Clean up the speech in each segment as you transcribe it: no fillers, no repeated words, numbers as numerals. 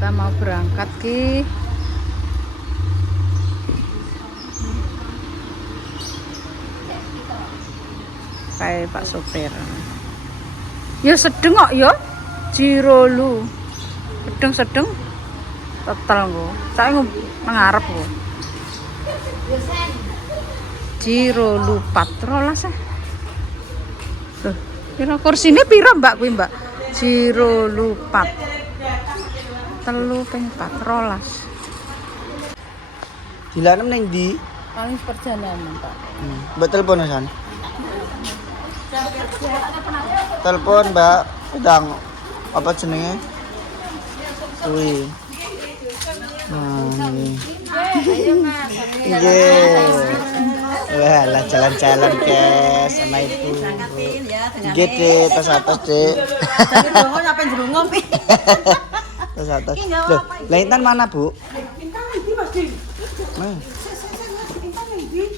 Kita mau berangkat Ki. Kayak Pak sopir. Ya sedeng kok ya. Jirolu. Sedeng. Tetel kok. Saya ngarep kok. Jirolu patrolas ya. Loh, kira kursine pira Mbak kuwi Mbak? Jirolu pat. Telu ping 14. Dilanem ning ndi? Paling perjalanan, Pak. Mbak telepon San. Telepon Mbak, sedang apa jenenge? Kuwi. Wah, lah jalan-jalan guys sama ibu. Gitu, tas atas dek. Tas atas. Loh, lah Intan mana bu? Intan ini Mas Din. Intan ini.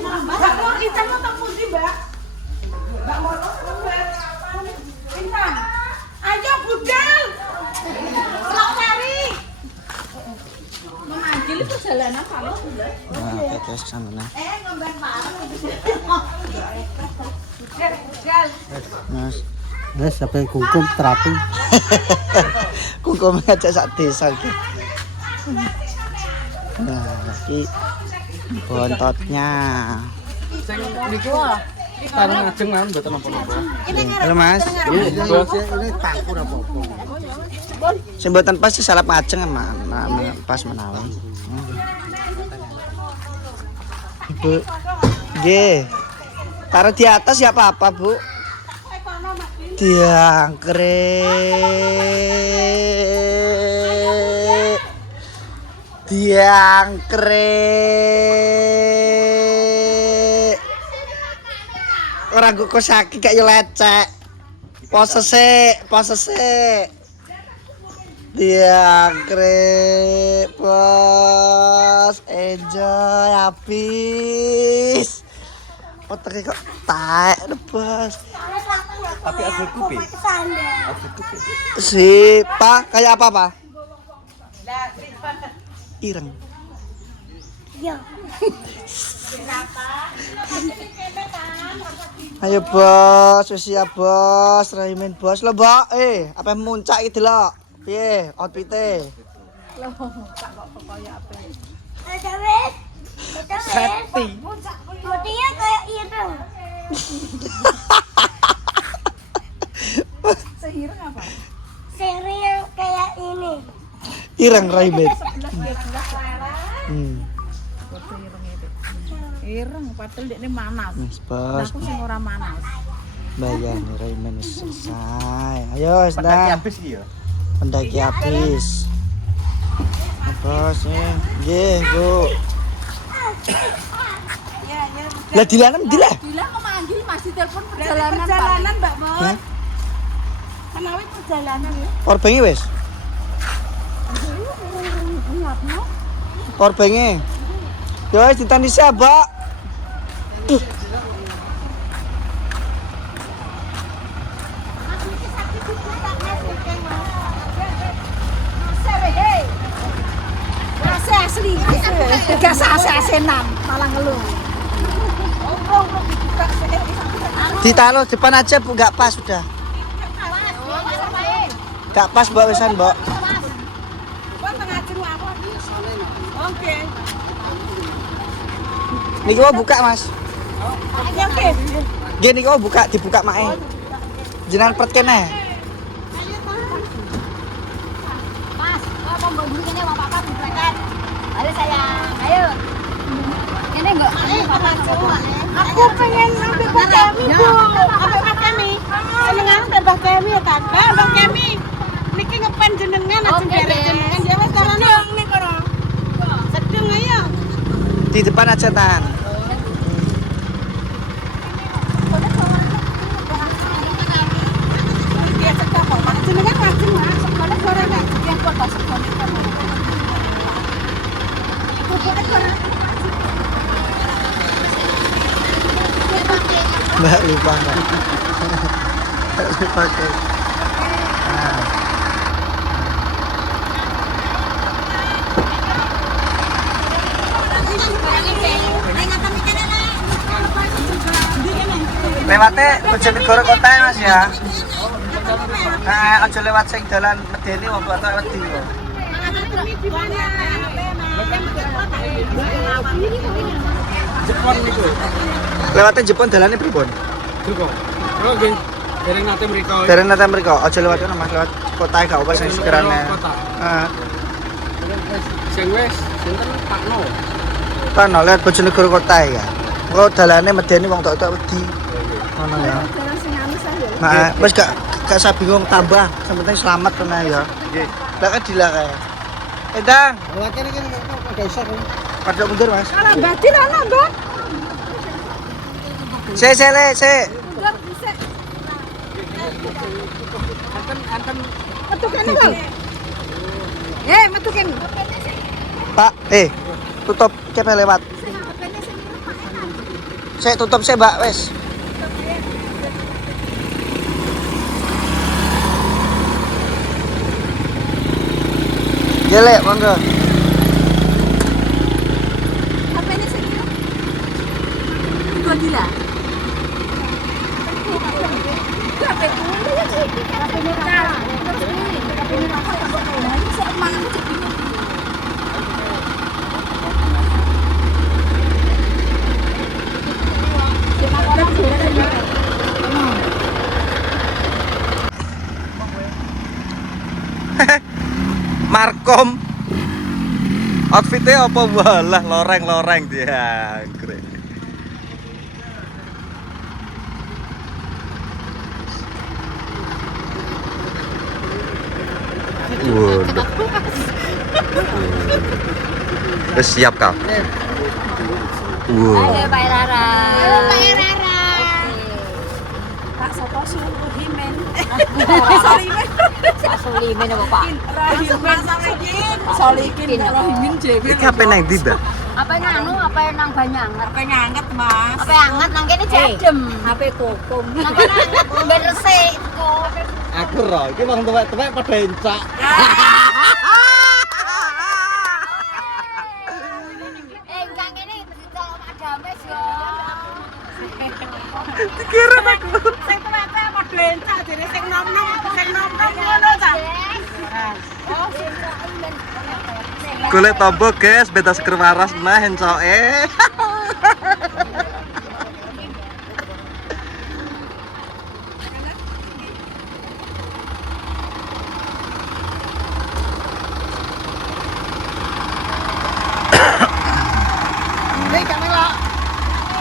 Mbak mau Intan mau tak putih Mbak. Mbak mau Intan. Ayo budal. Selak cari. Menganjil perjalanan kalau sudah. Nah, oke guys sana nah. Ngomben bareng. Mas. Wes sampai kungkum terapi. Kungkum aja sak desa iki. Nah, iki bontotnya. Tarung ngajeng kan mboten napa-napa. Halo Mas. Ini tangkur apa-apa. Sing mboten pas salap ngajeng pas menawi. Bu. Nggih. Taruh di atas ya apa-apa, Bu. Diangkrek. Ora kok sakit kayak lecek. Pose sik. Diangkrek, bos. Enjoy habis. Otaknya kok taek, bos. Tapi ada kupi. Si, Pak, kayak apa, Pak? Ireng. Ayo bos, wis siap bos, Raimin bos lo, Mbak. Apa muncak iki delok. Piye outfit-e? Loh, tak kok koyo apa. Seti. Motinya kayak itu. Sehireng apa? Serial kayak ini. Ireng Raimin. 11 Foto ireng itu. Ireng padahal dekne manas. Mas Nah, bos, aku sing ora manas. bayar nih Raimin wis selesai. Ayo wis Pendaki dah. habis iki ya. Pendaki habis. Bos nggih, Bu. Lah dilanem di lah. Bilang memanggil masih telepon Perjalanan Mbak Mon. Hah? Menawi perjalanan ya. Powerbank wis. Powerbank. Yo wis ditani siap, Mbak. Asli. Gak asa-asenan, malah ngeluh. Ditaruh depan aja, Bu, enggak pas sudah. Enggak pas, Mbak, wisan, Mbak. Oke. Niki mau buka, Mas. Oke. Nggih niki mau buka, dibuka mae. Jenengan pret kene. Mas, mau mbak dulu kene mau papa bubrakan. Ayo sayang, ayo. Ini enggak? Aku pengen ambil Mbak Kemi, Bu. Ambil Mbak Kemi. Senengan Mbak Kemi ya, Tan. Mbak Kemi. Niki ngepen jenengan, ajeng derek jenengan. Ya wis tarane. Ning kono. Sedeng ayo. Di depan aja, Tan. Dia cekak kok. Jenengan ajeng, Mas. Sekone goreng nek dia kok sekone kono. Mbak lupa Mbak. Lupa guys. Nah. Lewatnya Bojonegoro kota ya Mas ya. Nah, aja lewat sing dalan medeni wong tua tua wedi. Jepang niku. Lewatnya Jepang dalannya pripun? Jepang. Kalau nggih dereng nate mriko. Dari nata mereka, aja lewat kono Mas, lewat kota gak apa sing sekirane. Kota. Heeh. Sing wis sinten Pakno. Kan lewat Bojonegoro kota ya. Kok dalane medeni wong tua tua wedi. Ngono ya. Nah, wis gak usah bingung tambah, yang penting selamat kena ya. Nggih. Lah kan dilak kae. Edang, Lewatnya ini kan gak iso kan. padha mundur Mas. Kalau batin ana, Mbak. Se. Anten Metukan lho. Metukan. Pak, tutup cepet lewat. Saya tutup saya Mbak, wes. Jelek, monggo. HP-nya segitu. Gua gila. HP-ku ya sih. HP-nya kalah. Terus ini, HP-nya rasa kok kalah. Ini saya mangan cek bingung. Markom. Outfitnya apa walah loreng-loreng dia. Keren. Waduh. Wes siap kau. Wow. Ayo Pak Rara. Pak Soto Sulimen. Pak Sulimen apa Pak? Solikin Rohimin Dewi. Iki apa nang ndi, Mbak? Apa yang anu, apa yang nang banyanget? Apa nganget, Mas? Apa yang hangat nang kene jadem. HP kokom. Nang kene hangat ngombe resik kok. Aku roh, iki wong tuwek-tuwek padha encak. Enggak kene dicolok Pak Dames yo. Dikira aku. Sing tuwek-tuwek padha encak jere sing nom-nom ngono ta. Golek tombo, guys, beta seger waras nah encoke.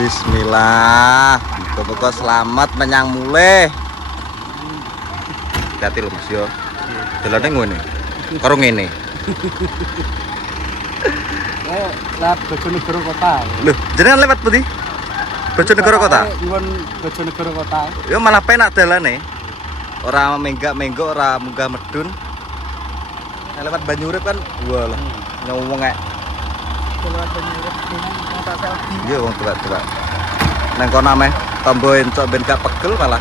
Bismillah. Muga-muga selamat menyang mulih. Hati-hati lho Mas yo. Dalane ngene. Karo ngene. Lewat Bojonegoro kota. Loh, jenengan lewat pundi? Bojonegoro kota. Iwon Bojonegoro kota. Yo malah penak dalane. Ora menggak-menggok, ora munggah medun. Nah, lewat Banyurip kan walah nyowong kayak. Lewat Banyurip wong tak selfie. Iya wong tuwek-tuwek. Nang kono ameh tombo encok ben gak pegel malah.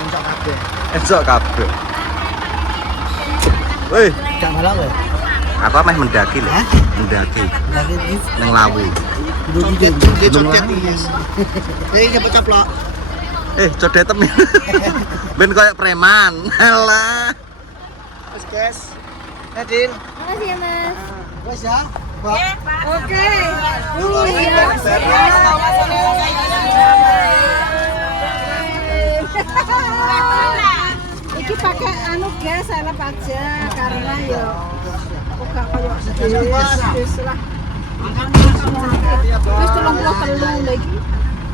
Encok kabeh. Encok kabeh. Woi, Gak malah kowe. aku ameh mendaki lho. Mendaki Lagi iki nang Lawu. joget iki cepet-ceplok. Codetem. Ben koyo preman. Alah. Wes, guys. Nadil. Makasih ya Mas. Wes ya. Oke. Iki pakai anu gas elep aja karena ya kok gak koyo wis lah. Wis 33 lha iki.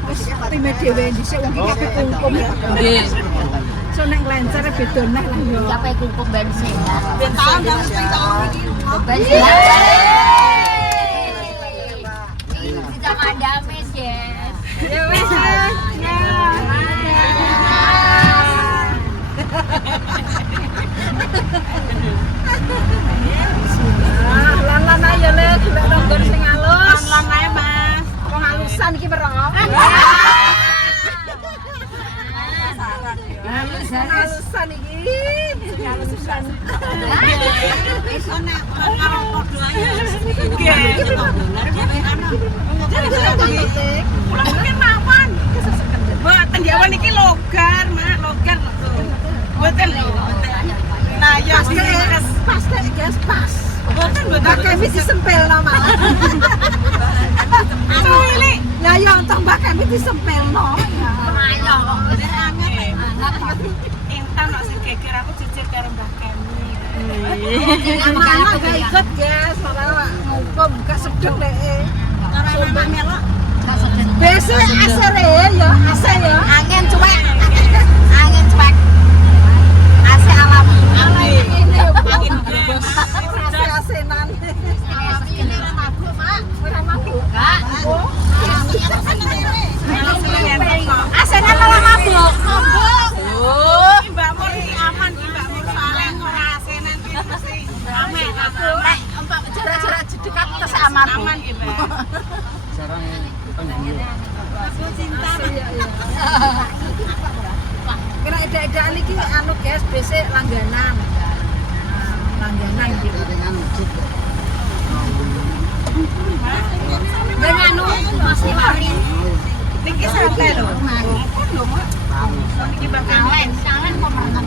Wis time dhewe dhisik wong iki kabeh kungkum ya. Nggih. So nek lencer beda neh lah ya. Capek kumpul bensin. Ben tahu nang sing tahu iki. Bensin. Ini sama Dames ya. Ya wis. Lan ayo le, golek ronggon sing halus. Lan ae, Mas. Wong halusan iki merok. Halusan iki. Halusan. Iso nek karo padha ae. Nggih. Mungkin mawon. Mboten ya Kok niki logar, Mak, logar lho. Mboten lho. Nah, ya pas guys, pas. Mboten kami disempelno malah. Cuwili. Lah ya untuk Mbak kami disempelno. Ayo kok anget. Entan kok sing geger aku jujur karo Mbak Kemi. Anak-anak gak ikut guys, ora ngukum gak sedek lek. Sumpah melok. Besok asere ya, ase ya. Angin cuek. Angin cuek. Ase alam. Ini angin bos. Ase-asenan. Ini ora mabuk, Mak. Ora mabuk. Enggak. Asena malah mabuk. Oh, Mbak Mur iki aman iki Mbak Mur soalnya ora asenan iki mesti aman. Nek empuk jarak-jarak dekat terus aman. Aman iki, Mbak. Sekarang Aku cinta. Kira eda-edaan iki anu guys, besok langganan. Langganan gitu. Dan anu masih lari. Niki santai lho. Ampun lho, Mak. Niki bakal salen pemangan.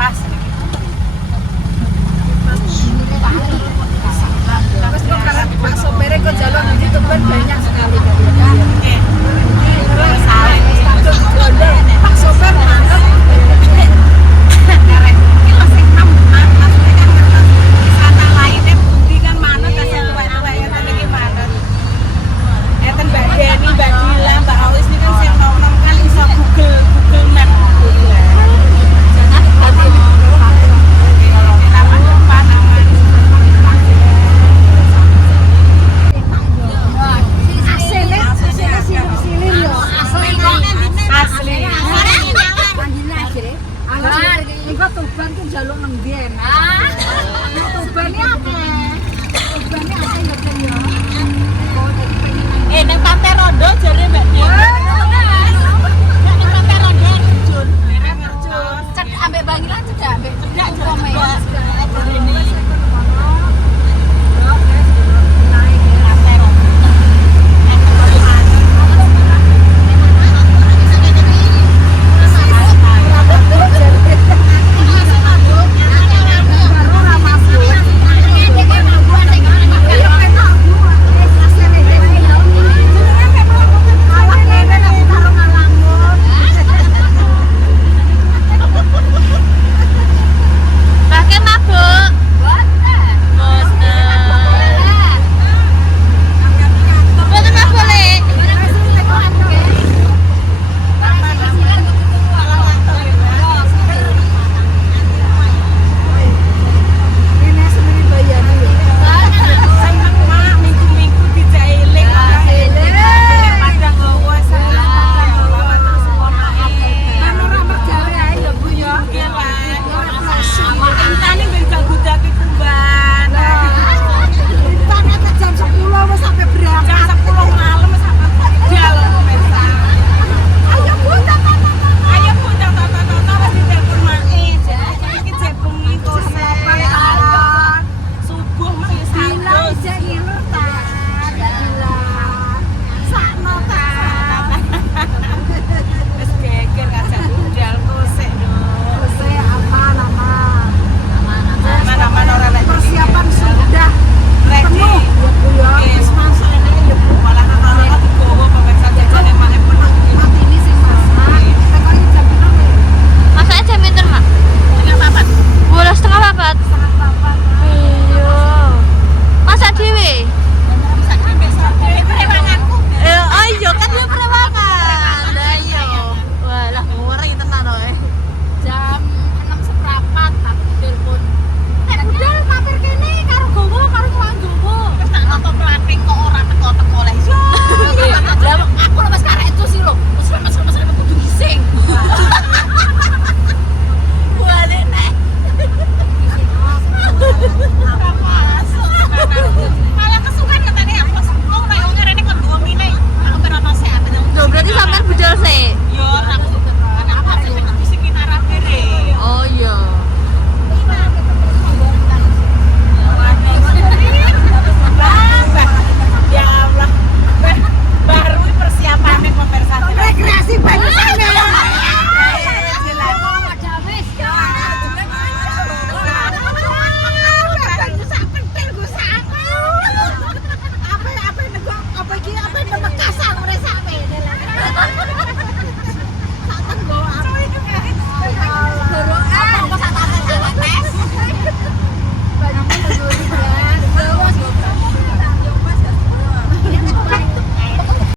Pas niki. Terus kok karena Pak sopirnya kok jalan di tempat banyak sekali kan. Terus salen. Pak sopir mantap. Karek iki lho sing 6 maksudnya kan wisata lainnya budi kan manut kan sing tuwek-tuwek ya iki manut. Enten Mbak Deni, Mbak Dila, Mbak Awis ini kan sing nom-nom kan iso Google Map. Tuban ku jaluk nang Dian. Tuban iki akeh. Tuban iki akeh ya kan ya. Nang Pantai Rondo jare Mbak Dian. Nang Pantai Rondo Jun. Cedhak ambek Bangilan cedhak ambek cedhak Jome. Persiapan sudah